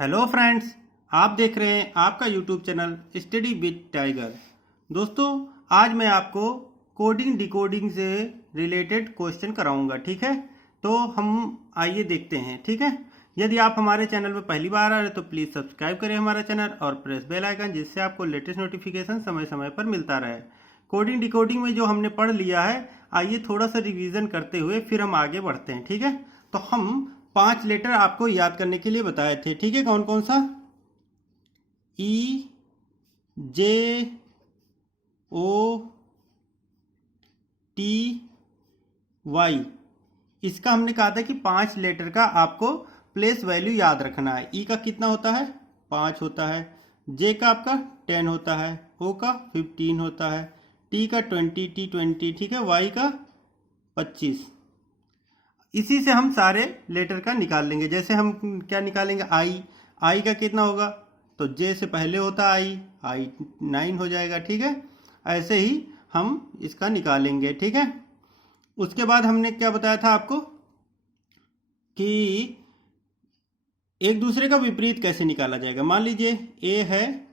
Hello friends, आप देख रहे हैं आपका YouTube channel study with tiger. दोस्तों, आज मैं आपको कोडिंग डिकोडिंग से रिलेटेड क्वेश्चन कराऊंगा। ठीक है, तो हम आइए देखते हैं। ठीक है, यदि आप हमारे चैनल पर पहली बार आ रहे हैं तो प्लीज़ सब्सक्राइब करें हमारा चैनल और प्रेस बेल आइकन, जिससे आपको लेटेस्ट नोटिफिकेशन समय समय पर मिलता रहे। कोडिंग डिकोडिंग में जो हमने पढ़ लिया है, आइए थोड़ा सा रिवीजन करते हुए फिर हम आगे बढ़ते हैं। ठीक है, तो हम 5 लेटर आपको याद करने के लिए बताए थे। ठीक है, कौन कौन सा? ई, जे, ओ, टी, वाई। इसका हमने कहा था कि 5 लेटर का आपको प्लेस वैल्यू याद रखना है। ई का कितना होता है? 5 होता है। जे का आपका 10 होता है। ओ का 15 होता है। टी का 20। ठीक है, वाई का 25। इसी से हम सारे लेटर का निकाल लेंगे। जैसे हम क्या निकालेंगे? आई। आई का कितना होगा? तो जे से पहले होता आई, आई 9 हो जाएगा। ठीक है, ऐसे ही हम इसका निकालेंगे। ठीक है, उसके बाद हमने क्या बताया था आपको कि एक दूसरे का विपरीत कैसे निकाला जाएगा। मान लीजिए ए है,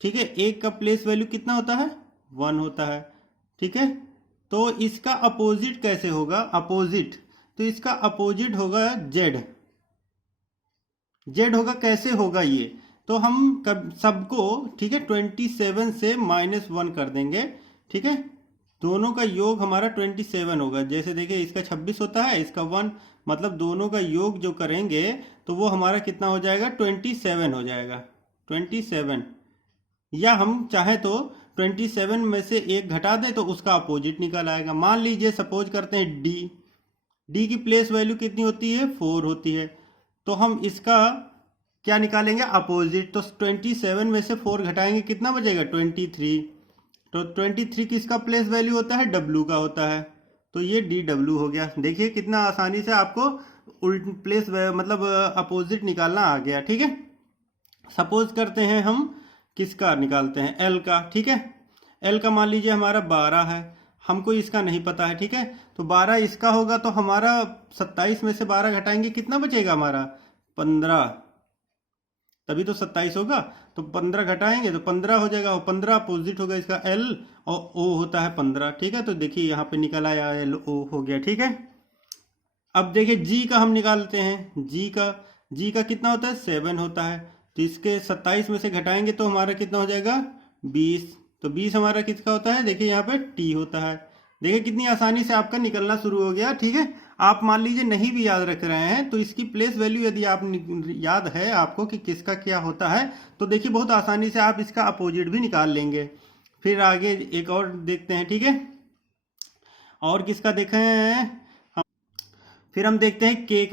ठीक है, एक का प्लेस वैल्यू कितना होता है? 1 होता है। ठीक है, तो इसका अपोजिट कैसे होगा? अपोजिट, तो इसका अपोजिट होगा जेड। जेड होगा, कैसे होगा ये? तो हम सबको, ठीक है, 27 से -1 कर देंगे। ठीक है, दोनों का योग हमारा 27 होगा। जैसे देखिए, इसका 26 होता है, इसका 1, मतलब दोनों का योग जो करेंगे तो वो हमारा कितना हो जाएगा? 27 हो जाएगा। 27, या हम चाहे तो 27 में से एक घटा दें तो उसका अपोजिट निकल आएगा। मान लीजिए सपोज करते हैं डी। डी की प्लेस वैल्यू कितनी होती है? 4 होती है। तो हम इसका क्या निकालेंगे? अपोजिट। तो 27 में से 4 घटाएंगे, कितना बचेगा? 23। तो 23 किसका प्लेस वैल्यू होता है? डब्लू का होता है। तो ये डी डब्लू हो गया। देखिए कितना आसानी से आपको उल्ट प्लेस मतलब अपोजिट निकालना आ गया। ठीक है, सपोज करते हैं हम किसका निकालते हैं? एल का। ठीक है, एल का मान लीजिए हमारा 12 है, हमको इसका नहीं पता है। ठीक है, तो 12 इसका होगा, तो हमारा 27 में से 12 घटाएंगे, कितना बचेगा हमारा? 15। तभी तो 27 होगा। तो 15 घटाएंगे तो 15 हो जाएगा, और 15 अपोजिट होगा इसका एल, और ओ होता है 15। ठीक है, तो देखिए यहाँ पे निकल आया एल ओ हो गया। ठीक है, अब देखिए जी का हम निकालते हैं। जी का कितना होता है? 7 होता है। तो इसके 27 में से घटाएंगे तो हमारा कितना हो जाएगा? 20। तो 20 हमारा किसका होता है? देखिए यहाँ पे टी होता है। देखिए कितनी आसानी से आपका निकलना शुरू हो गया। ठीक है, आप मान लीजिए नहीं भी याद रख रहे हैं तो इसकी प्लेस वैल्यू यदि आप याद है आपको कि किसका क्या होता है, तो देखिए बहुत आसानी से आप इसका अपोजिट भी निकाल लेंगे। फिर आगे एक और देखते हैं। ठीक है, और किसका देखें? फिर हम देखते हैं के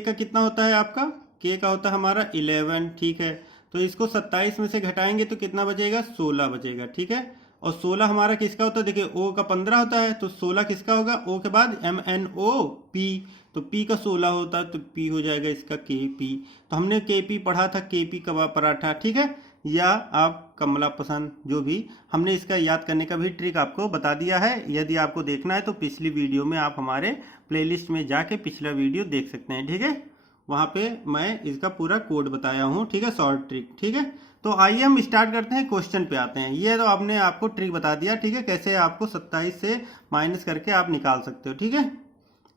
का कितना होता है आपका? के का होता है हमारा 11। ठीक है, तो इसको 27 में से घटाएंगे तो कितना बचेगा? 16 बचेगा। ठीक है, और 16 हमारा किसका होता है? देखिए ओ का 15 होता है, तो 16 किसका होगा? ओ के बाद MNO पी, तो पी का 16 होता है, तो पी हो जाएगा इसका KP। तो हमने KP पढ़ा था, KP कबाब पराठा। ठीक है, या आप कमला पसंद, जो भी, हमने इसका याद करने का भी ट्रिक आपको बता दिया है। यदि आपको देखना है तो पिछली वीडियो में आप हमारे प्लेलिस्ट में जाके पिछला वीडियो देख सकते हैं। ठीक है, वहाँ पे मैं इसका पूरा कोड बताया हूँ। ठीक है, शॉर्ट ट्रिक। ठीक है, तो आइए हम स्टार्ट करते हैं, क्वेश्चन पे आते हैं। ये तो आपने आपको ट्रिक बता दिया। ठीक है, कैसे आपको 27 से माइनस करके आप निकाल सकते हो। ठीक है,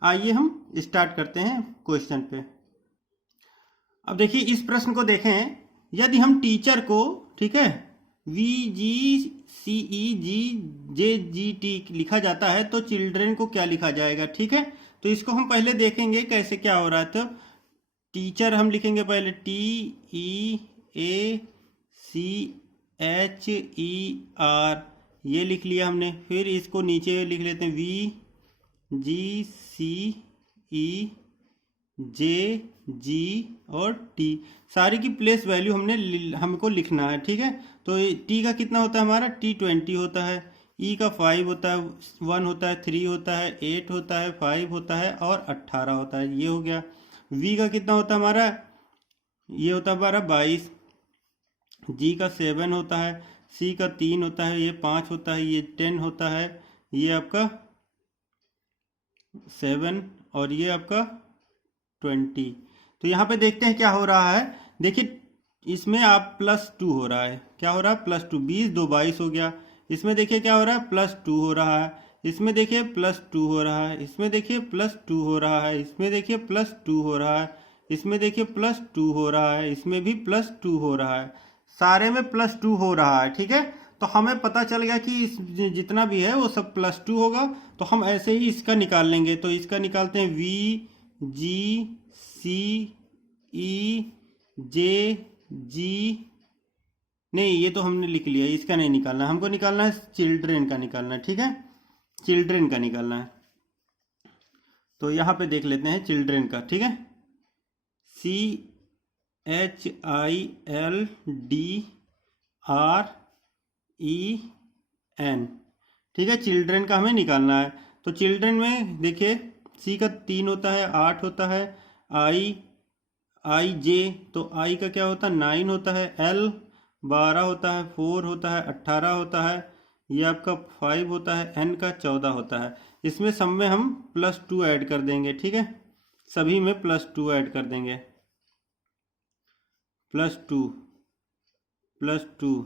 आइए हम स्टार्ट करते हैं क्वेश्चन पे। अब देखिए इस प्रश्न को देखें। यदि हम टीचर को, ठीक है, VGCEGJGT लिखा जाता है तो चिल्ड्रेन को क्या लिखा जाएगा? ठीक है, तो इसको हम पहले देखेंगे कैसे क्या हो रहा है। तो टीचर हम लिखेंगे पहले TEACHER, ये लिख लिया हमने। फिर इसको नीचे लिख लेते हैं VGCEJG और टी, सारी की प्लेस वैल्यू हमको लिखना है। ठीक है, तो टी का कितना होता है हमारा? T20 होता है। ई का 5 होता है, 1 होता है, 3 होता है, 8 होता है, 5 होता है और 18 होता है। ये हो गया। वी का कितना होता है हमारा? ये होता है हमारा 22। जी का 7 होता है। सी का 3 होता है, ये 5 होता है, ये 10 होता है, ये आपका 7, और ये आपका 20। तो यहाँ पे देखते हैं क्या हो रहा है। देखिए इसमें आप +2 हो रहा है, क्या हो रहा है +2, 20 2 22 हो गया। इसमें देखिए क्या हो रहा है +2 हो रहा है, इसमें देखिए +2 हो रहा है, इसमें देखिए +2 हो रहा है, इसमें देखिए +2 हो रहा है, इसमें देखिए +2 हो रहा है, इसमें भी +2 हो रहा है, सारे में +2 हो रहा है। ठीक है, तो हमें पता चल गया कि इस जितना भी है वो सब +2 होगा। तो हम ऐसे ही इसका निकाल लेंगे। तो इसका निकालते हैं VGCEJ नहीं, ये तो हमने लिख लिया, इसका नहीं निकालना, हमको निकालना है चिल्ड्रेन का निकालना है। ठीक है, चिल्ड्रेन का निकालना है। तो यहाँ पे देख लेते हैं चिल्ड्रेन का। ठीक है, CHILDREN। ठीक है, चिल्ड्रेन का हमें निकालना है। तो चिल्ड्रेन में देखिए C का 3 होता है, 8 होता है, IJ तो I का क्या होता है 9 होता है, L 12 होता है, 4 होता है, 18 होता है, ये आपका 5 होता है, N का 14 होता है। इसमें सब में हम +2 ऐड कर देंगे। ठीक है, सभी में +2 ऐड कर देंगे, +2 +2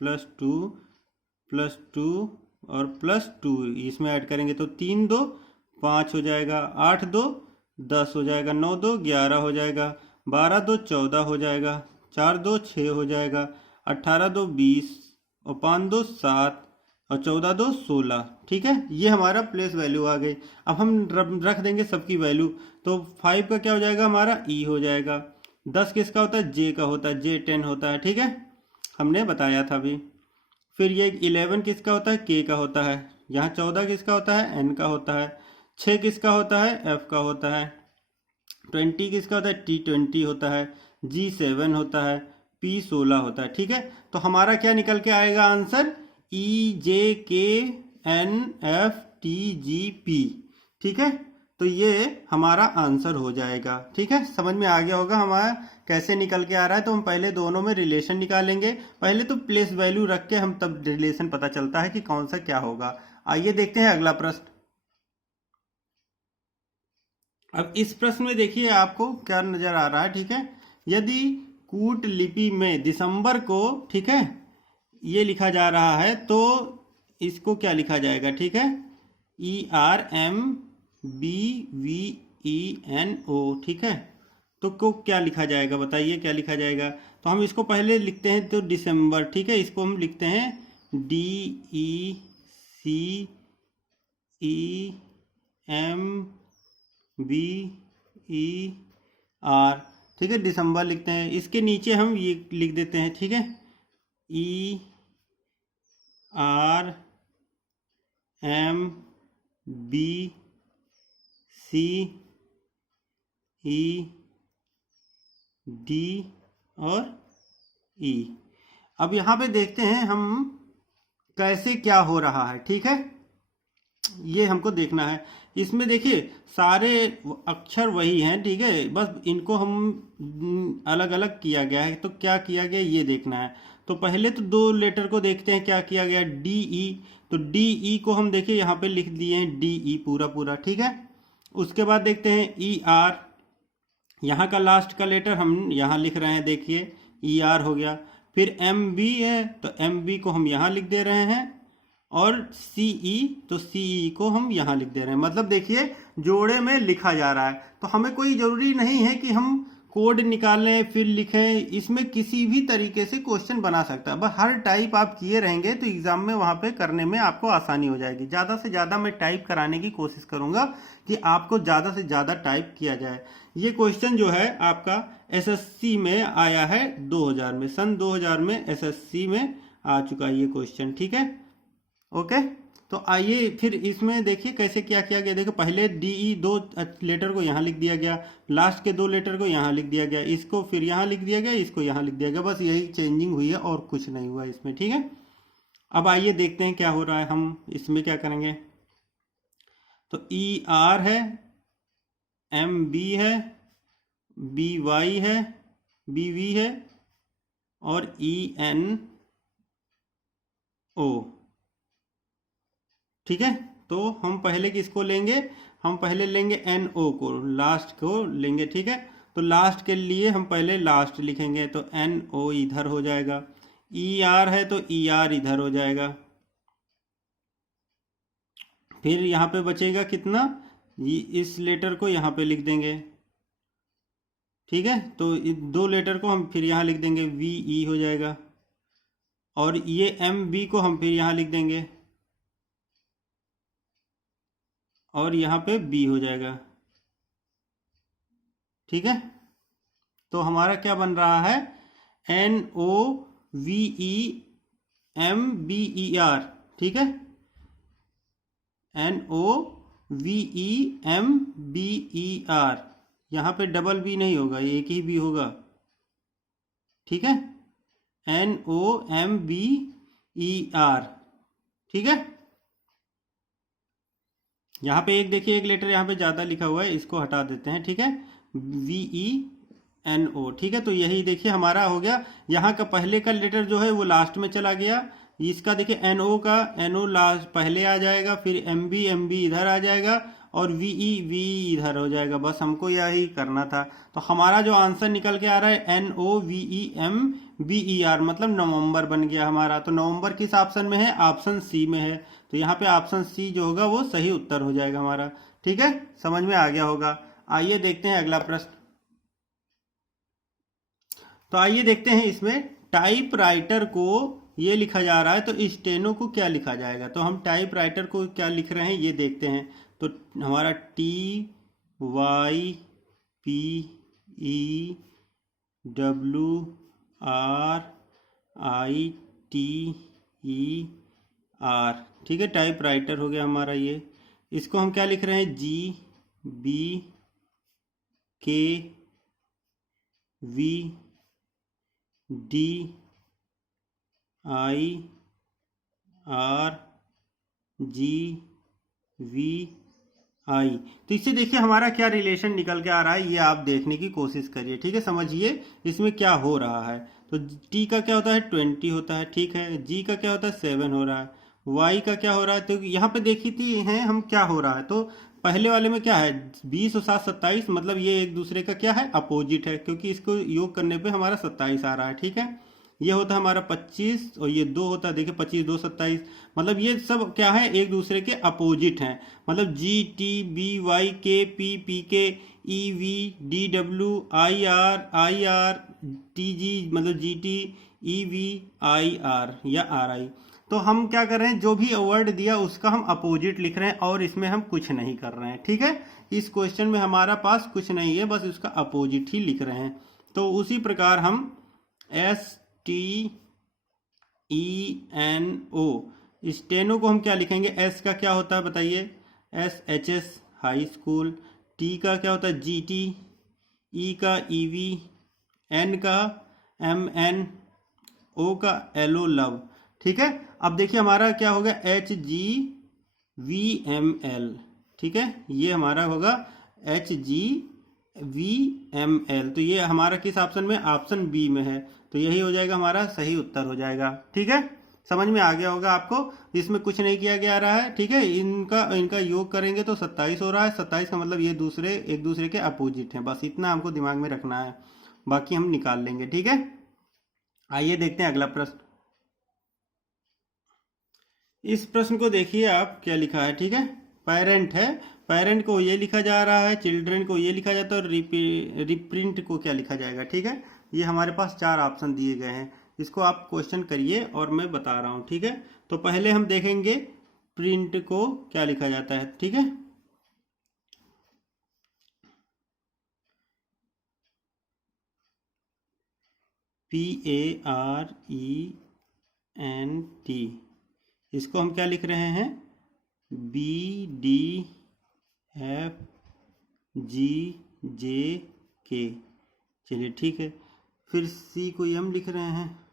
+2 +2 और +2 इसमें ऐड करेंगे तो 3 2 5 हो जाएगा, 8 2 10 हो जाएगा, 9 2 11 हो जाएगा, 12 2 14 हो जाएगा, 4 2 6 हो जाएगा, 18 2 20 और 5 2 7 और 14 2 16। ठीक है, ये हमारा प्लेस वैल्यू आ गई। अब हम रख देंगे सबकी वैल्यू। तो 5 का क्या हो जाएगा हमारा E हो जाएगा, 10 किसका होता है J का होता है, J10 होता है। ठीक है, हमने बताया था अभी। फिर ये 11 किसका होता है, K का होता है। यहाँ 14 किसका होता है, N का होता है। 6 किसका होता है, F का होता है। 20 किसका होता है, T20 होता है। G7 होता है, P16 होता है। ठीक है, तो हमारा क्या निकल के आएगा आंसर, EJKNFTGP। ठीक है, तो ये हमारा आंसर हो जाएगा। ठीक है, समझ में आ गया होगा हमारा कैसे निकल के आ रहा है। तो हम पहले दोनों में रिलेशन निकालेंगे। पहले तो प्लेस वैल्यू रख के हम तब रिलेशन पता चलता है कि कौन सा क्या होगा। आइए देखते हैं अगला प्रश्न। अब इस प्रश्न में देखिए आपको क्या नजर आ रहा है। ठीक है, यदि कूट लिपि में दिसंबर को, ठीक है, ये लिखा जा रहा है तो इसको क्या लिखा जाएगा। ठीक है, ERMBVENO। ठीक है, तो को क्या लिखा जाएगा, बताइए क्या लिखा जाएगा। तो हम इसको पहले लिखते हैं तो दिसंबर। ठीक है, इसको हम लिखते हैं DECEMBER। ठीक है, दिसंबर लिखते हैं। इसके नीचे हम ये लिख देते हैं। ठीक है, ERMBCED और E। अब यहाँ पे देखते हैं हम कैसे क्या हो रहा है। ठीक है, ये हमको देखना है। इसमें देखिए सारे अक्षर वही हैं। ठीक है, बस इनको हम अलग अलग किया गया है। तो क्या किया गया ये देखना है। तो पहले तो 2 लेटर को देखते हैं क्या किया गया, DE। तो DE को हम देखिए यहाँ पे लिख दिए हैं DE पूरा पूरा। ठीक है, उसके बाद देखते हैं ER, यहाँ का लास्ट का लेटर हम यहाँ लिख रहे हैं, देखिए ER हो गया। फिर MB है तो MB को हम यहाँ लिख दे रहे हैं, और CE तो CE को हम यहाँ लिख दे रहे हैं। मतलब देखिए जोड़े में लिखा जा रहा है। तो हमें कोई ज़रूरी नहीं है कि हम कोड निकालें फिर लिखें, इसमें किसी भी तरीके से क्वेश्चन बना सकता है। बस हर टाइप आप किए रहेंगे तो एग्ज़ाम में वहाँ पे करने में आपको आसानी हो जाएगी। ज़्यादा से ज़्यादा मैं टाइप कराने की कोशिश करूँगा कि आपको ज़्यादा से ज़्यादा टाइप किया जाए। ये क्वेश्चन जो है आपका SSC में आया है 2000 में, सन 2000 में SSC में आ चुका है ये क्वेश्चन। ठीक है, ओके। तो आइए फिर इसमें देखिए कैसे क्या किया गया। देखो पहले DE 2 लेटर को यहाँ लिख दिया गया, लास्ट के 2 लेटर को यहाँ लिख दिया गया, इसको फिर यहाँ लिख दिया गया, इसको यहाँ लिख दिया गया। बस यही चेंजिंग हुई है और कुछ नहीं हुआ इसमें। ठीक है, अब आइए देखते हैं क्या हो रहा है। हम इसमें क्या करेंगे, तो ER है, MB है, BY है, BV है और ENO। ठीक है, तो हम पहले किसको लेंगे, हम पहले लेंगे NO को, लास्ट को लेंगे। ठीक है, तो लास्ट के लिए हम पहले लास्ट लिखेंगे, तो NO इधर हो जाएगा, ER है तो ER इधर हो जाएगा। फिर यहाँ पे बचेगा कितना, इस लेटर को यहाँ पे लिख देंगे, ठीक है। तो दो लेटर को हम फिर यहाँ लिख देंगे, VE हो जाएगा, और ये MB को हम फिर यहाँ लिख देंगे, और यहाँ पे B हो जाएगा, ठीक है। तो हमारा क्या बन रहा है, NOVEMBER, ठीक है, NOVEMBER। यहाँ पे डबल बी नहीं होगा, एक ही बी होगा, ठीक है, NOMBER, ठीक है। यहाँ पे एक देखिए, एक लेटर यहाँ पे ज़्यादा लिखा हुआ है, इसको हटा देते हैं, ठीक है, VENO, ठीक है। तो यही देखिए हमारा हो गया, यहाँ का पहले का लेटर जो है वो लास्ट में चला गया, इसका देखिए NO का NO लास्ट पहले आ जाएगा, फिर MB इधर आ जाएगा, और VE इधर हो जाएगा। बस हमको यही करना था। तो हमारा जो आंसर निकल के आ रहा है NOVEMBER, मतलब नवंबर बन गया हमारा। तो नवंबर किस ऑप्शन में है, ऑप्शन सी में है। तो यहाँ पे ऑप्शन सी जो होगा वो सही उत्तर हो जाएगा हमारा, ठीक है। समझ में आ गया होगा। आइए देखते हैं अगला प्रश्न। तो आइए देखते हैं, इसमें टाइपराइटर को ये लिखा जा रहा है, तो स्टेनो को क्या लिखा जाएगा। तो हम टाइपराइटर को क्या लिख रहे हैं ये देखते हैं। तो हमारा TYPEWRITER, ठीक है, टाइपराइटर हो गया हमारा ये। इसको हम क्या लिख रहे हैं, GBKVDIRGVI। तो इससे देखिए हमारा क्या रिलेशन निकल के आ रहा है, ये आप देखने की कोशिश करिए, ठीक है। समझिए इसमें क्या हो रहा है। तो T का क्या होता है, 20 होता है, ठीक है। G का क्या होता है, 7 हो रहा है। Y का क्या हो रहा है, तो यहाँ पे देखी हैं हम क्या हो रहा है। तो पहले वाले में क्या है, 20 और 7 27, मतलब ये एक दूसरे का क्या है, अपोजिट है, क्योंकि इसको योग करने पे हमारा 27 आ रहा है, ठीक है। ये होता है हमारा 25, और ये 2 होता है, देखिए 25 2 27, मतलब ये सब क्या है, एक दूसरे के अपोजिट हैं। मतलब GTBYKPPK EVDWIR TG, मतलब GTEVIR या RI। तो हम क्या कर रहे हैं, जो भी वर्ड दिया उसका हम अपोजिट लिख रहे हैं, और इसमें हम कुछ नहीं कर रहे हैं, ठीक है। इस क्वेश्चन में हमारा पास कुछ नहीं है, बस उसका अपोजिट ही लिख रहे हैं। तो उसी प्रकार हम STENO, स्टेनो को हम क्या लिखेंगे, S का क्या होता है बताइए, SHS हाई स्कूल। T का क्या होता है, GT। E का EV। N का MN। O का LO लव, ठीक है। अब देखिए हमारा क्या होगा, HGVML, ठीक है, ये हमारा होगा HGVML। तो ये हमारा किस ऑप्शन में, ऑप्शन बी में है। तो यही हो जाएगा हमारा सही उत्तर हो जाएगा, ठीक है। समझ में आ गया होगा आपको, इसमें कुछ नहीं किया गया रहा है, ठीक है। इनका योग करेंगे तो 27 हो रहा है। 27 का मतलब ये एक दूसरे के अपोजिट हैं, बस इतना हमको दिमाग में रखना है, बाकी हम निकाल लेंगे, ठीक है। आइए देखते हैं अगला प्रश्न। इस प्रश्न को देखिए आप क्या लिखा है, ठीक है। पेरेंट है, पेरेंट को ये लिखा जा रहा है, चिल्ड्रन को ये लिखा जाता है, और रिप्रिंट को क्या लिखा जाएगा, ठीक है। ये हमारे पास 4 ऑप्शन दिए गए हैं, इसको आप क्वेश्चन करिए और मैं बता रहा हूँ, ठीक है। तो पहले हम देखेंगे प्रिंट को क्या लिखा जाता है, ठीक है। PARENT, इसको हम क्या लिख रहे हैं, BDFGJK, चलिए ठीक है। फिर C को हम लिख रहे हैं,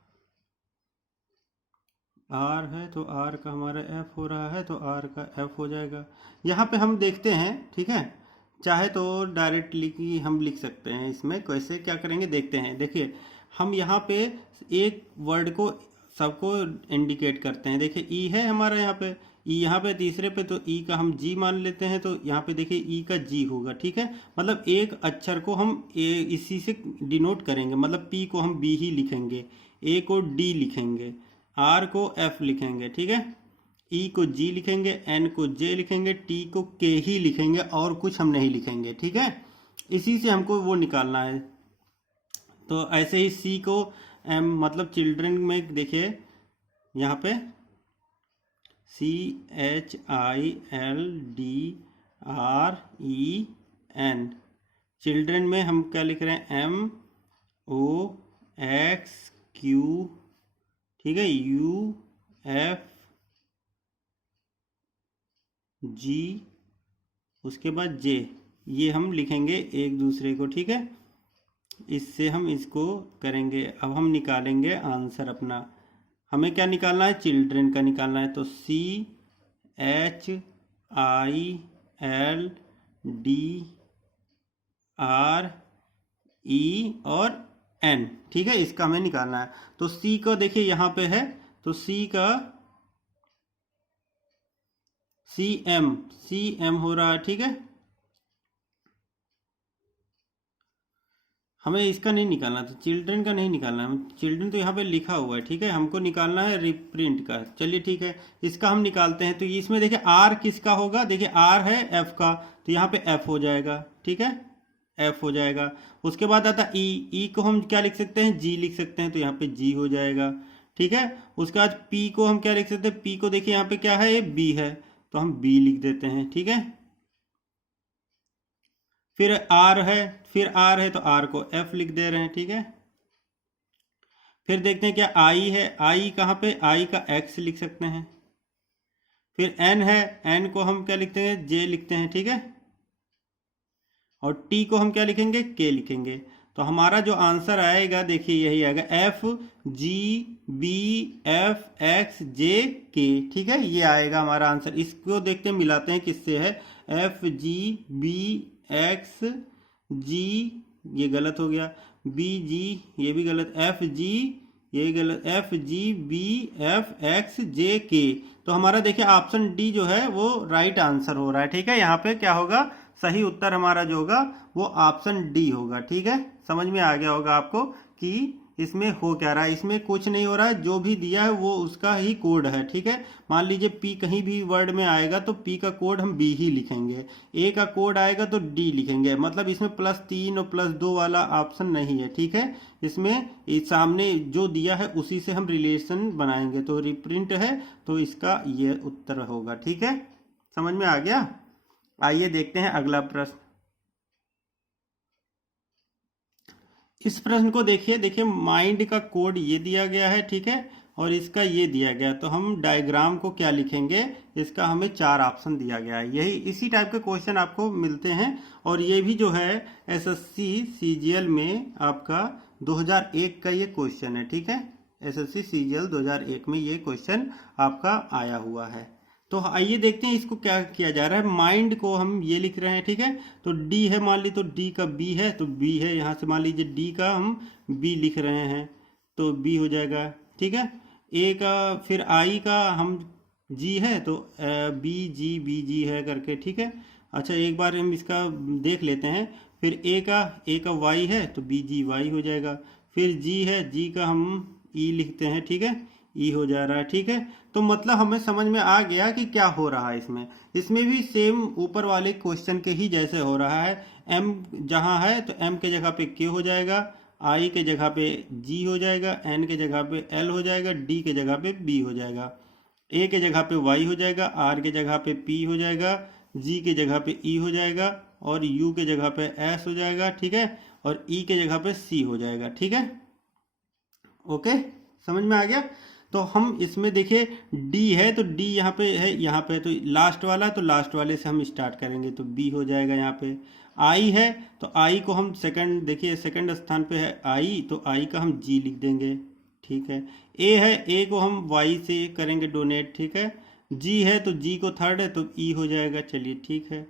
R है तो R का हमारा F हो रहा है, तो R का F हो जाएगा। यहाँ पे हम देखते हैं, ठीक है, चाहे तो डायरेक्टली हम लिख सकते हैं। इसमें कैसे क्या करेंगे देखते हैं। देखिए हम यहाँ पे एक वर्ड को सबको इंडिकेट करते हैं। देखिए ई है हमारा यहाँ पे, ई यहाँ पे तीसरे पे, तो ई का हम जी मान लेते हैं, तो यहाँ पे देखिए ई का जी होगा, ठीक है। मतलब एक अक्षर को हम इसी से डिनोट करेंगे, मतलब पी को हम बी ही लिखेंगे, ए को डी लिखेंगे, आर को एफ लिखेंगे, ठीक है। ई को जी लिखेंगे, एन को जे लिखेंगे, टी को के ही लिखेंगे, और कुछ हम नहीं लिखेंगे, ठीक है। इसी से हमको वो निकालना है। तो ऐसे ही सी को एम, मतलब चिल्ड्रन में देखिए यहाँ पे CHILDREN, चिल्ड्रन में हम क्या लिख रहे हैं, MOXQ, ठीक है, UFG, उसके बाद J, ये हम लिखेंगे एक दूसरे को, ठीक है। इससे हम इसको करेंगे। अब हम निकालेंगे आंसर अपना। हमें क्या निकालना है, चिल्ड्रन का निकालना है। तो CHILDRE और N, ठीक है, इसका हमें निकालना है। तो C को देखिए यहाँ पे है, तो C का CM हो रहा है, ठीक है। हमें इसका नहीं निकालना था, चिल्ड्रन का नहीं निकालना है, चिल्ड्रन तो यहाँ पे लिखा हुआ है, ठीक है। हमको निकालना है रिप्रिंट का। चलिए ठीक है, इसका हम निकालते हैं। तो इसमें देखिए आर किसका होगा, देखिए आर है एफ का, तो यहाँ पे एफ हो जाएगा, ठीक है, एफ हो जाएगा। उसके बाद आता ई को हम क्या लिख सकते हैं, जी लिख सकते हैं, तो यहाँ पे जी हो जाएगा, ठीक है। उसके बाद पी को हम क्या लिख सकते हैं, पी को देखिए यहाँ पे क्या है, बी है, तो हम बी लिख देते हैं, ठीक है। फिर आर है तो आर को एफ लिख दे रहे हैं, ठीक है। फिर देखते हैं क्या आई है, आई कहाँ पे, आई का एक्स लिख सकते हैं। फिर एन है, एन को हम क्या लिखते हैं, जे लिखते हैं, ठीक है। और टी को हम क्या लिखेंगे, के लिखेंगे। तो हमारा जो आंसर आएगा देखिए यही आएगा, FGBFXJK, ठीक है, ये आएगा हमारा आंसर। इसको देखते हैं मिलाते हैं किससे है, FGBXG, ये गलत हो गया, BG ये भी गलत, FG ये गलत, FGBFXJK। तो हमारा देखिए ऑप्शन डी जो है वो राइट आंसर हो रहा है, ठीक है। यहाँ पे क्या होगा, सही उत्तर हमारा जो होगा वो ऑप्शन डी होगा, ठीक है। समझ में आ गया होगा आपको कि इसमें हो क्या रहा है। इसमें कुछ नहीं हो रहा है, जो भी दिया है वो उसका ही कोड है, ठीक है। मान लीजिए पी कहीं भी वर्ड में आएगा तो पी का कोड हम बी ही लिखेंगे, ए का कोड आएगा तो डी लिखेंगे। मतलब इसमें +3 और +2 वाला ऑप्शन नहीं है, ठीक है। इसमें इस सामने जो दिया है उसी से हम रिलेशन बनाएंगे। तो रिप्रिंट है, तो इसका ये उत्तर होगा, ठीक है। समझ में आ गया। आइए देखते हैं अगला प्रश्न। इस प्रश्न को देखिए माइंड का कोड ये दिया गया है, ठीक है, और इसका ये दिया गया। तो हम डायग्राम को क्या लिखेंगे, इसका हमें 4 ऑप्शन दिया गया है। यही इसी टाइप के क्वेश्चन आपको मिलते हैं। और ये भी जो है SSC CGL में आपका 2001 का ये क्वेश्चन है, ठीक है। SSC CGL 2001 में ये क्वेश्चन आपका आया हुआ है। तो आइए देखते हैं इसको क्या किया जा रहा है। माइंड को हम ये लिख रहे हैं, ठीक है। तो डी है, मान ली, तो डी का बी है, तो बी है। यहाँ से मान लीजिए डी का हम बी लिख रहे हैं, तो बी हो जाएगा, ठीक है। ए का, फिर आई का हम जी है, तो बी जी है करके, ठीक है। अच्छा, एक बार हम इसका देख लेते हैं। फिर ए का वाई है, तो बी जी वाई हो जाएगा। फिर जी है, जी का हम ई लिखते हैं, ठीक है, ई हो जा रहा है, ठीक है। तो मतलब हमें समझ में आ गया कि क्या हो रहा है इसमें। इसमें भी सेम ऊपर वाले क्वेश्चन के ही जैसे हो रहा है। एम जहाँ है तो एम के जगह पे के हो जाएगा, आई के जगह पे जी हो जाएगा, एन के जगह पे एल हो जाएगा, डी के जगह पे बी हो जाएगा, ए के जगह पे वाई हो जाएगा, आर के जगह पे पी हो जाएगा, जी के जगह पे ई हो जाएगा, और यू के जगह पे एस हो जाएगा, ठीक है, और ई के जगह पे सी हो जाएगा, ठीक है। ओके, समझ में आ गया। तो हम इसमें देखिए डी है, तो डी यहाँ पे है, यहाँ पे तो लास्ट वाला, तो लास्ट वाले से हम स्टार्ट करेंगे, तो बी हो जाएगा। यहाँ पे आई है, तो आई को हम सेकंड, देखिए सेकंड स्थान पे है आई, तो आई का हम जी लिख देंगे, ठीक है। ए है, ए को हम वाई से करेंगे डोनेट, ठीक है। जी है, तो जी को थर्ड है, तो ई हो जाएगा, चलिए ठीक है।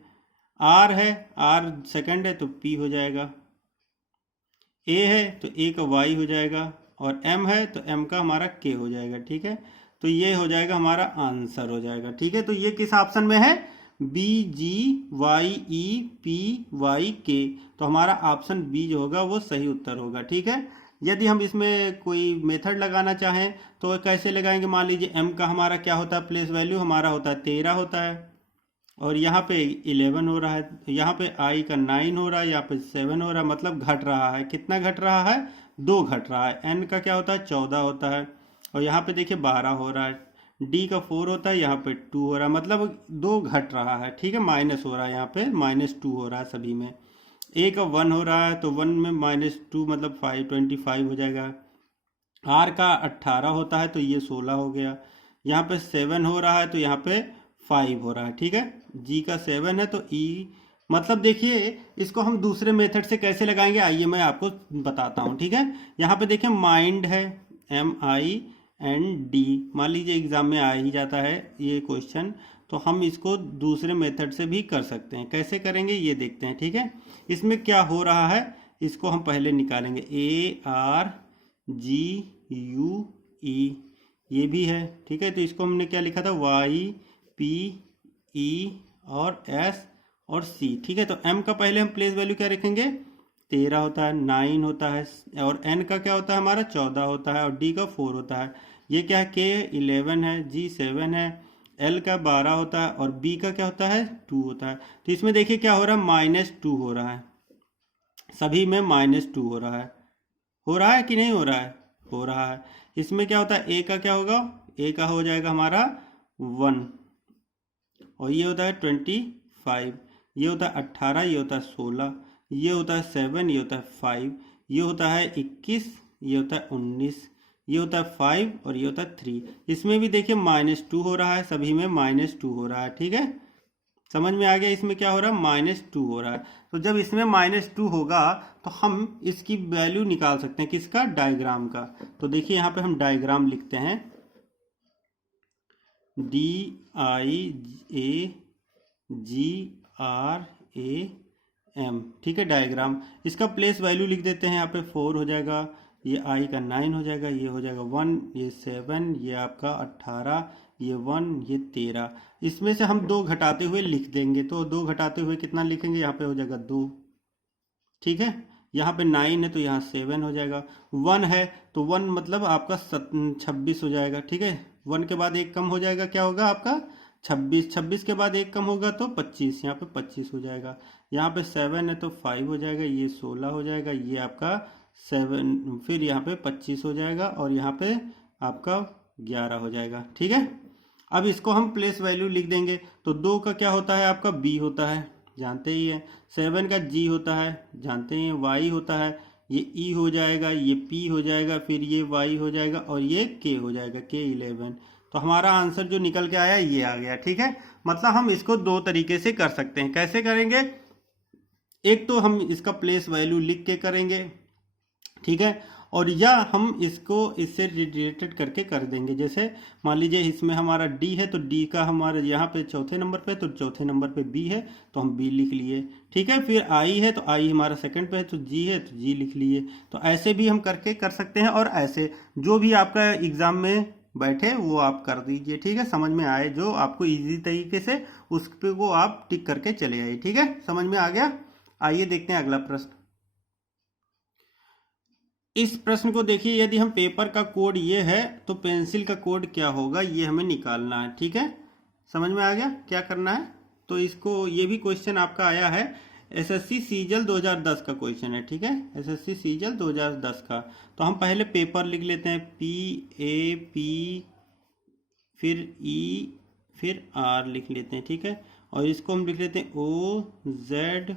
आर है, आर सेकंड है, तो पी हो जाएगा। ए है, तो ए का वाई हो जाएगा, और एम है तो एम का हमारा के हो जाएगा, ठीक है। तो ये हो जाएगा हमारा आंसर हो जाएगा। ठीक है, तो ये किस ऑप्शन में है? BGYEPY तो हमारा ऑप्शन बी जो होगा वो सही उत्तर होगा। ठीक है, यदि हम इसमें कोई मेथड लगाना चाहें तो कैसे लगाएंगे? मान लीजिए m का हमारा क्या होता है? प्लेस वैल्यू हमारा होता है 13 होता है, और यहाँ पे 11 हो रहा है, यहाँ पे i का 9 हो रहा है, यहाँ पे 7 हो रहा है, मतलब घट रहा है। कितना घट रहा है? 2 घट रहा है। n का क्या होता है? 14 होता है, और यहाँ पे देखिए 12 हो रहा है। d का 4 होता है, यहाँ पे 2 हो रहा है, मतलब 2 घट रहा है। ठीक है, माइनस हो रहा है, यहाँ पे -2 हो रहा है सभी में। a का 1 हो रहा है, तो 1 में -2 मतलब 25 हो जाएगा। r का 18 होता है, तो ये 16 हो गया। यहाँ पे 7 हो रहा है, तो यहाँ पे 5 हो रहा है। ठीक है, g का 7 है, तो e मतलब देखिए इसको हम दूसरे मेथड से कैसे लगाएंगे, आइए मैं आपको बताता हूँ। ठीक है, यहाँ पे देखिए माइंड है, MIND, मान लीजिए एग्जाम में आ ही जाता है ये क्वेश्चन, तो हम इसको दूसरे मेथड से भी कर सकते हैं। कैसे करेंगे ये देखते हैं। ठीक है, इसमें क्या हो रहा है इसको हम पहले निकालेंगे। ARGUE ये भी है। ठीक है, तो इसको हमने क्या लिखा था? YPE और S और C। ठीक है, तो M का पहले हम प्लेस वैल्यू क्या रखेंगे? 13 होता है, 9 होता है, और N का क्या होता है हमारा? 14 होता है, और D का 4 होता है। ये क्या है? K 11 है, G 7 है, L का 12 होता है, और B का क्या होता है? 2 होता है। तो इसमें देखिए क्या हो रहा है? -2 हो रहा है, सभी में -2 हो रहा है। हो रहा है कि नहीं हो रहा है? हो रहा है। इसमें क्या होता है? A का क्या होगा? A का हो जाएगा हमारा 1, और ये होता है 25, ये होता है 18, ये होता है 16, ये होता है 7, ये होता है 5, ये होता है 21, ये होता है 19, ये होता है 5, और ये होता है 3। इसमें भी देखिए -2 हो रहा है, सभी में -2 हो रहा है। ठीक है, समझ में आ गया? इसमें क्या हो रहा है? -2 हो रहा है। तो जब इसमें -2 होगा तो हम इसकी वैल्यू निकाल सकते हैं। किसका? डायग्राम का। तो देखिए यहाँ पे हम डायग्राम लिखते हैं, DIAGRAM। ठीक है, डायग्राम। इसका प्लेस वैल्यू लिख देते हैं, यहाँ पे 4 हो जाएगा, ये i का 9 हो जाएगा, ये हो जाएगा 1, ये 7, ये आपका 18, ये 1, ये 13। इसमें से हम 2 घटाते हुए लिख देंगे, तो 2 घटाते हुए कितना लिखेंगे? यहाँ पे हो जाएगा 2। ठीक है, यहाँ पे 9 है तो यहाँ 7 हो जाएगा। 1 है तो 1 मतलब आपका 26 हो जाएगा। ठीक है, 1 के बाद 1 कम हो जाएगा, क्या होगा आपका? 26। 26 के बाद 1 कम होगा तो 25, यहाँ पे 25 हो जाएगा। यहाँ पे 7 है तो 5 हो जाएगा, ये 16 हो जाएगा, ये आपका 7, फिर यहाँ पे 25 हो जाएगा, और यहाँ पे आपका 11 हो जाएगा। ठीक है, अब इसको हम प्लेस वैल्यू लिख देंगे। तो 2 का क्या होता है आपका? B होता है, जानते ही है। 7 का G होता है, जानते ही हैं। Y होता है, ये E हो जाएगा, ये P हो जाएगा, फिर ये Y हो जाएगा, और ये K हो जाएगा, K 11। तो हमारा आंसर जो निकल के आया ये आ गया। ठीक है, मतलब हम इसको 2 तरीके से कर सकते हैं। कैसे करेंगे? एक तो हम इसका प्लेस वैल्यू लिख के करेंगे, ठीक है, और या हम इसको इससे रिलेटेड करके कर देंगे। जैसे मान लीजिए इसमें हमारा D है, तो D का हमारा यहाँ पे चौथे नंबर पे, तो चौथे नंबर पे B है, तो हम B लिख लिए। ठीक है, फिर I है, तो I हमारा सेकंड पे है, तो G है, तो G लिख लिए। तो ऐसे भी हम करके कर सकते हैं, और ऐसे जो भी आपका एग्जाम में बैठे वो आप कर दीजिए। ठीक है, समझ में आए जो आपको इजी तरीके से, उस पे को आप टिक करके चले आइए। ठीक है, समझ में आ गया? आइए देखते हैं अगला प्रश्न। इस प्रश्न को देखिए, यदि हम पेपर का कोड ये है तो पेंसिल का कोड क्या होगा, ये हमें निकालना है। ठीक है, समझ में आ गया क्या करना है? तो इसको, ये भी क्वेश्चन आपका आया है, एसएससी सीजल 2010 का क्वेश्चन है। ठीक है, एसएससी सीजल 2010 का। तो हम पहले पेपर लिख लेते हैं, PAP, फिर E, फिर R लिख लेते हैं। ठीक है, और इसको हम लिख लेते हैं OZO,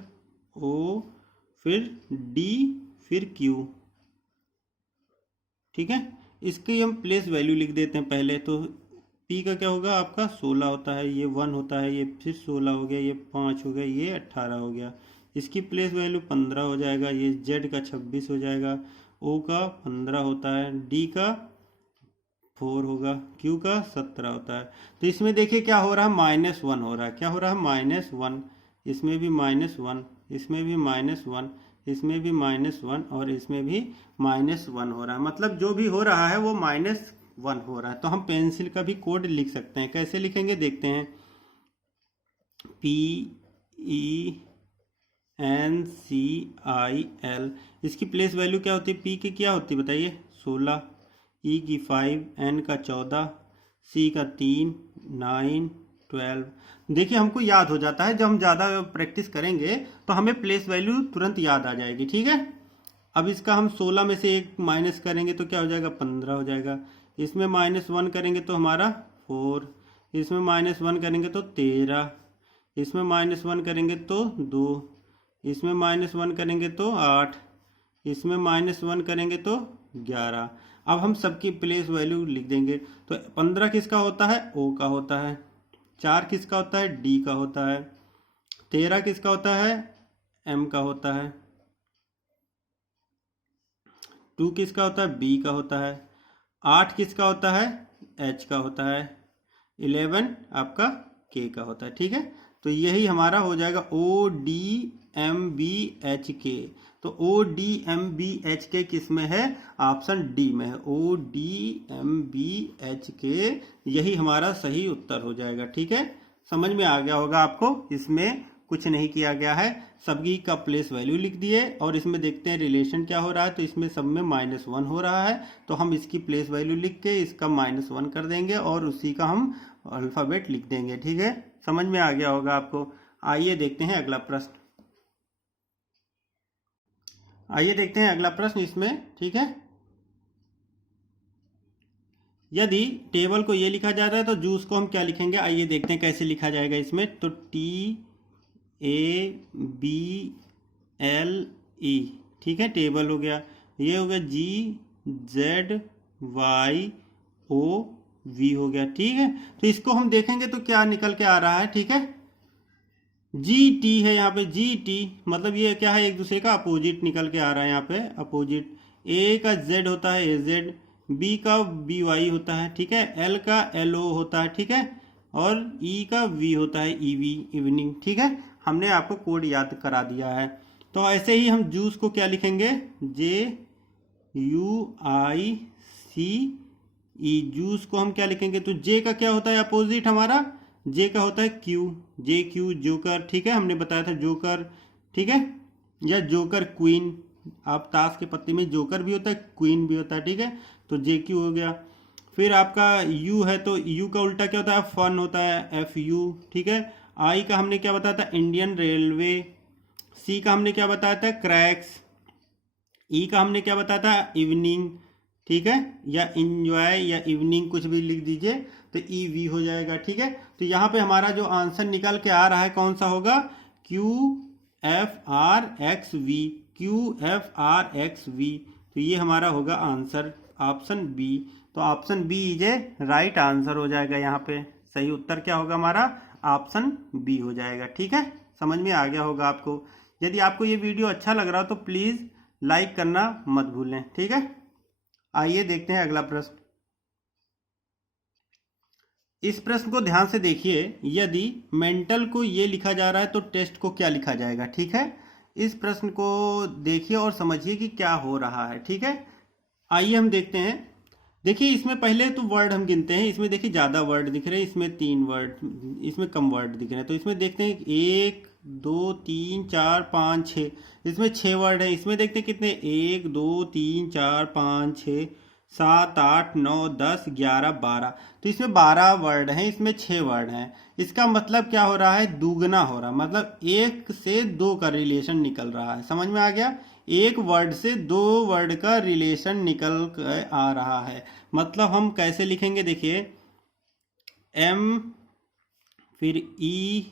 फिर D, फिर Q। ठीक है, इसकी हम प्लेस वैल्यू लिख देते हैं पहले। तो P का क्या होगा आपका? 16 होता है, ये 1 होता है, ये फिर 16 हो गया, ये 5 हो गया, ये 18 हो गया। इसकी प्लेस वैल्यू 15 हो जाएगा। ये Z का 26 हो जाएगा, O का 15 होता है, D का 4 होगा, Q का 17 होता है। तो इसमें देखिए क्या हो रहा है? -1 हो रहा है। क्या हो रहा है? -1। इसमें भी -1, इसमें भी -1, इसमें भी -1, और इसमें भी -1 हो रहा है। मतलब जो भी हो रहा है वो माइनस -1 हो रहा है। तो हम पेंसिल का भी कोड लिख सकते हैं। कैसे लिखेंगे देखते हैं। PENCIL, इसकी प्लेस वैल्यू क्या होती है? P की क्या होती है बताइए? 16, E की 5, N का 14, C का 3, 9, 12। देखिए हमको याद हो जाता है, जब हम ज़्यादा प्रैक्टिस करेंगे तो हमें प्लेस वैल्यू तुरंत याद आ जाएगी। ठीक है, अब इसका हम 16 में से एक माइनस करेंगे तो क्या हो जाएगा? 15 हो जाएगा। इसमें -1 करेंगे तो हमारा 4, इसमें -1 करेंगे तो 13, इसमें -1 करेंगे तो 2, इसमें -1 करेंगे तो 8, इसमें -1 करेंगे तो 11। अब हम सबकी प्लेस वैल्यू लिख देंगे। तो 15 किसका होता है? O का होता है। 4 किसका होता है? D का होता है। 13 किसका होता है? M का होता है। 2 किसका होता है? B का होता है। 8 किसका होता है? H का होता है। 11 आपका K का होता है। ठीक है, तो यही हमारा हो जाएगा ODMBHK। तो ODMBHK किस में है? ऑप्शन डी में है। ODMBHK यही हमारा सही उत्तर हो जाएगा। ठीक है, समझ में आ गया होगा आपको। इसमें कुछ नहीं किया गया है, सभी का प्लेस वैल्यू लिख दिए और इसमें देखते हैं रिलेशन क्या हो रहा है। तो इसमें सब में -1 हो रहा है, तो हम इसकी प्लेस वैल्यू लिख के इसका -1 कर देंगे और उसी का हम अल्फ़ाबेट लिख देंगे। ठीक है, समझ में आ गया होगा आपको। आइए देखते हैं अगला प्रश्न। आइए देखते हैं अगला प्रश्न इसमें। ठीक है, यदि टेबल को ये लिखा जा रहा है तो जूस को हम क्या लिखेंगे? आइए देखते हैं कैसे लिखा जाएगा इसमें। तो TABLE, ठीक है, टेबल हो गया। ये हो गया GZYOV हो गया। ठीक है, तो इसको हम देखेंगे तो क्या निकल के आ रहा है? ठीक है, GT है यहाँ पे। GT मतलब ये क्या है? एक दूसरे का अपोजिट निकल के आ रहा है यहाँ पे, अपोजिट। A का Z होता है AZ, B का BY होता है। ठीक है, L का LO होता है। ठीक है, और E का V होता है EV, इवनिंग। ठीक है, हमने आपको कोड याद करा दिया है। तो ऐसे ही हम जूस को क्या लिखेंगे? JUICE, जूस को हम क्या लिखेंगे? तो J का क्या होता है अपोजिट हमारा? J का होता है Q, JQ, जोकर। ठीक है, हमने बताया था जोकर। ठीक है, या जोकर क्वीन। आप ताश के पत्ती में जोकर भी होता है, क्वीन भी होता है। ठीक है, तो JQ हो गया। फिर आपका U है, तो U का उल्टा क्या होता है? फन होता है, FU। ठीक है, I का हमने क्या बताया था? Indian railway. C का हमने क्या बताया था? क्रैक्स। E का हमने क्या बताया था? इवनिंग। ठीक है, या इंजॉय या इवनिंग कुछ भी लिख दीजिए, तो EV हो जाएगा। ठीक है, तो यहाँ पे हमारा जो आंसर निकल के आ रहा है कौन सा होगा? QFRXV, QFRXV। तो ये हमारा होगा आंसर, ऑप्शन बी। तो option B is a right answer हो जाएगा। यहाँ पे सही उत्तर क्या होगा हमारा? ऑप्शन बी हो जाएगा। ठीक है, समझ में आ गया होगा आपको। यदि आपको ये वीडियो अच्छा लग रहा हो तो प्लीज़ लाइक करना मत भूलें। ठीक है, आइए देखते हैं अगला प्रश्न। इस प्रश्न को ध्यान से देखिए। यदि मेंटल को ये लिखा जा रहा है तो टेस्ट को क्या लिखा जाएगा? ठीक है, इस प्रश्न को देखिए और समझिए कि क्या हो रहा है। ठीक है, आइए हम देखते हैं। देखिए इसमें पहले तो वर्ड हम गिनते हैं। इसमें देखिए ज़्यादा वर्ड दिख रहे हैं, इसमें 3 वर्ड, इसमें कम वर्ड दिख रहे हैं। तो इसमें देखते हैं 1 2 3 4 5 6, इसमें 6 वर्ड है। इसमें देखते हैं कितने? 1 2 3 4 5 6 7 8 9 10 11 12। तो इसमें 12 वर्ड हैं, इसमें 6 वर्ड हैं। इसका मतलब क्या हो रहा है? दुगना हो रहा है, मतलब 1 से 2 का रिलेशन निकल रहा है। समझ में आ गया? एक वर्ड से 2 वर्ड का रिलेशन निकल कर आ रहा है। मतलब हम कैसे लिखेंगे? देखिए, M, फिर E,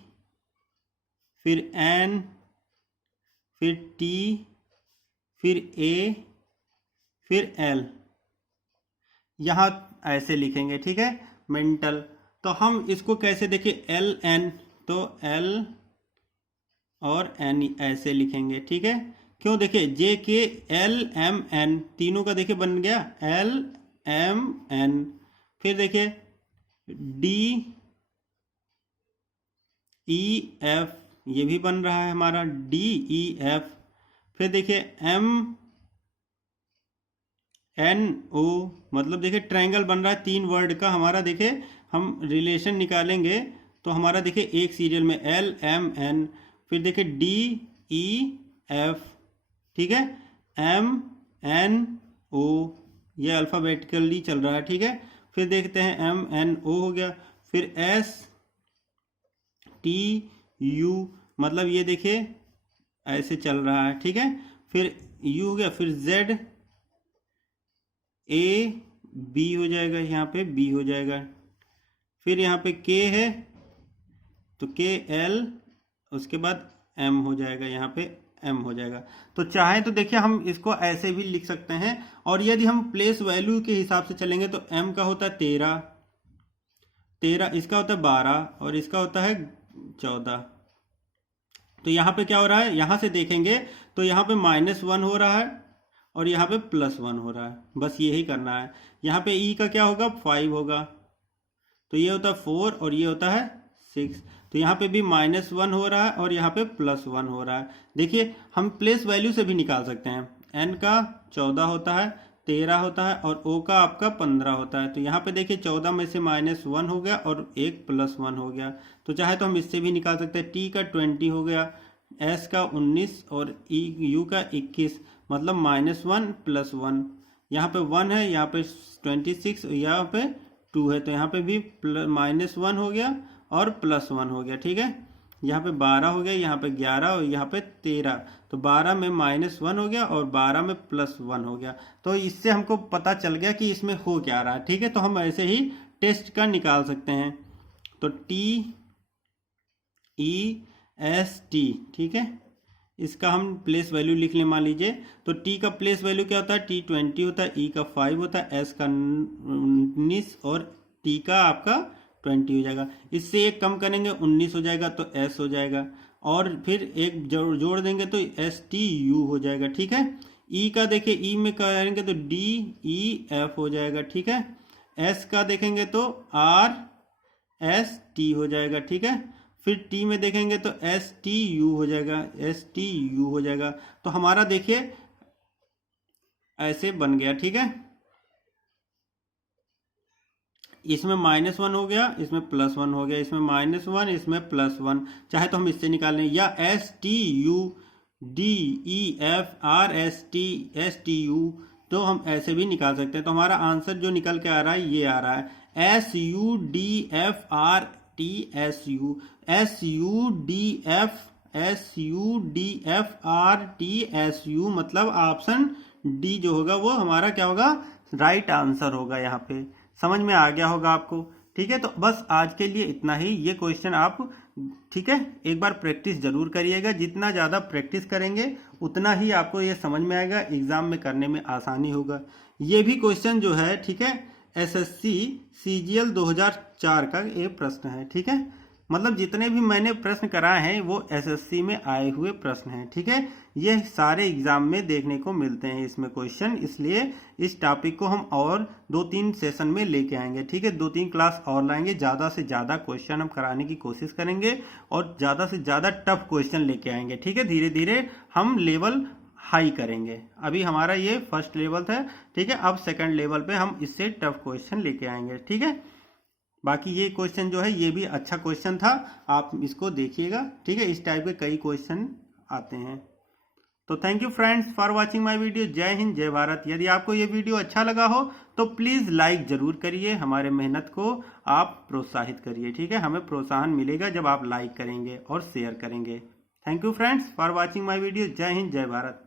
फिर N, फिर T, फिर A, फिर L, यहाँ ऐसे लिखेंगे। ठीक है, मेंटल। तो हम इसको कैसे देखिए? LN, तो L और N ऐसे लिखेंगे। ठीक है, क्यों? देखिए JKLMN तीनों का देखिए बन गया LMN। फिर देखिए DEF, ये भी बन रहा है हमारा DEF। फिर देखिए NO, मतलब देखिए ट्रायंगल बन रहा है 3 वर्ड का हमारा। देखिए हम रिलेशन निकालेंगे तो हमारा देखिए एक सीरियल में LMN, फिर देखिए DEF, ठीक है, MNO, ये अल्फ़ाबेटिकली चल रहा है, ठीक है। फिर देखते हैं MNO हो गया, फिर STU, मतलब ये देखिए ऐसे चल रहा है, ठीक है। फिर U हो गया, फिर ZAB हो जाएगा, यहाँ पे B हो जाएगा। फिर यहाँ पे K है तो KL, उसके बाद M हो जाएगा, यहाँ पे M हो जाएगा। तो चाहे तो देखिए हम इसको ऐसे भी लिख सकते हैं, और यदि हम प्लेस वैल्यू के हिसाब से चलेंगे तो M का होता है 13, इसका होता है 12 और इसका होता है 14। तो यहाँ पे क्या हो रहा है, यहाँ से देखेंगे तो यहाँ पे -1 हो रहा है और यहाँ पे +1 हो रहा है, बस यही करना है। यहाँ पे E का क्या होगा, 5 होगा, तो ये होता है 4 और ये होता है 6। तो यहाँ पे भी -1 हो रहा है और यहाँ पे +1 हो रहा है। देखिए हम प्लेस वैल्यू से भी निकाल सकते हैं। N का 14 होता है, 13 होता है और O का आपका 15 होता है। तो यहाँ पे देखिए 14 में से -1 हो गया और एक +1 हो गया। तो चाहे तो हम इससे भी निकाल सकते हैं। T का 20 हो गया, S का 19 और U का 21, मतलब -1 +1। यहाँ पे 1 है, यहाँ पे 26, यहाँ पे 2 है, तो यहाँ पे भी -1 हो गया और +1 हो गया, ठीक है। यहाँ पे 12 हो गया, यहाँ पे 11 और यहाँ पे 13, तो 12 में -1 हो गया और 12 में +1 हो गया। तो इससे हमको पता चल गया कि इसमें हो क्या रहा है, ठीक है। तो हम ऐसे ही टेस्ट का निकाल सकते हैं। तो TEST, ठीक है, इसका हम प्लेस वैल्यू लिख लें, मान लीजिए। तो T का प्लेस वैल्यू क्या होता है, T 20 होता है, E का 5 होता है, S का 19 और T का आपका 20 हो जाएगा। इससे एक कम करेंगे 19 हो जाएगा तो S हो जाएगा, और फिर एक जोड़ देंगे तो STU हो जाएगा, ठीक है। E का देखिए, E में करेंगे तो DEF हो जाएगा, ठीक है। S का देखेंगे तो RST हो जाएगा, ठीक है। फिर T में देखेंगे तो STU हो जाएगा, STU हो जाएगा। तो हमारा देखिए ऐसे बन गया, ठीक है। इसमें -1 हो गया, इसमें +1 हो गया, इसमें -1, इसमें +1। चाहे तो हम इससे निकाल लें, या STU DEF RST STU, तो हम ऐसे भी निकाल सकते हैं। तो हमारा आंसर जो निकल के आ रहा है ये आ रहा है, SUDFRTSU, मतलब ऑप्शन डी जो होगा वो हमारा क्या होगा, राइट आंसर होगा। यहाँ पे समझ में आ गया होगा आपको, ठीक है। तो बस आज के लिए इतना ही। ये क्वेश्चन आप, ठीक है, एक बार प्रैक्टिस जरूर करिएगा। जितना ज़्यादा प्रैक्टिस करेंगे उतना ही आपको ये समझ में आएगा, एग्जाम में करने में आसानी होगा। ये भी क्वेश्चन जो है, ठीक है, SSC CGL 2004 का ये प्रश्न है, ठीक है। मतलब जितने भी मैंने प्रश्न कराए हैं वो SSC में आए हुए प्रश्न हैं, ठीक है। ये सारे एग्जाम में देखने को मिलते हैं इसमें क्वेश्चन, इसलिए इस टॉपिक को हम और 2-3 सेशन में लेके आएंगे, ठीक है। 2-3 क्लास और लाएंगे, ज़्यादा से ज़्यादा क्वेश्चन हम कराने की कोशिश करेंगे और ज़्यादा से ज़्यादा टफ क्वेश्चन लेके आएंगे, ठीक है। धीरे धीरे हम लेवल हाई करेंगे। अभी हमारा ये फर्स्ट लेवल था, ठीक है। अब सेकंड लेवल पे हम इससे टफ क्वेश्चन लेके आएंगे, ठीक है। बाकी ये क्वेश्चन जो है ये भी अच्छा क्वेश्चन था, आप इसको देखिएगा, ठीक है। इस टाइप के कई क्वेश्चन आते हैं। तो thank you friends for watching my video. जय हिंद, जय भारत। यदि आपको ये वीडियो अच्छा लगा हो तो प्लीज़ लाइक ज़रूर करिए, हमारे मेहनत को आप प्रोत्साहित करिए, ठीक है। हमें प्रोत्साहन मिलेगा जब आप लाइक करेंगे और शेयर करेंगे। Thank you friends for watching my video. जय हिंद, जय भारत।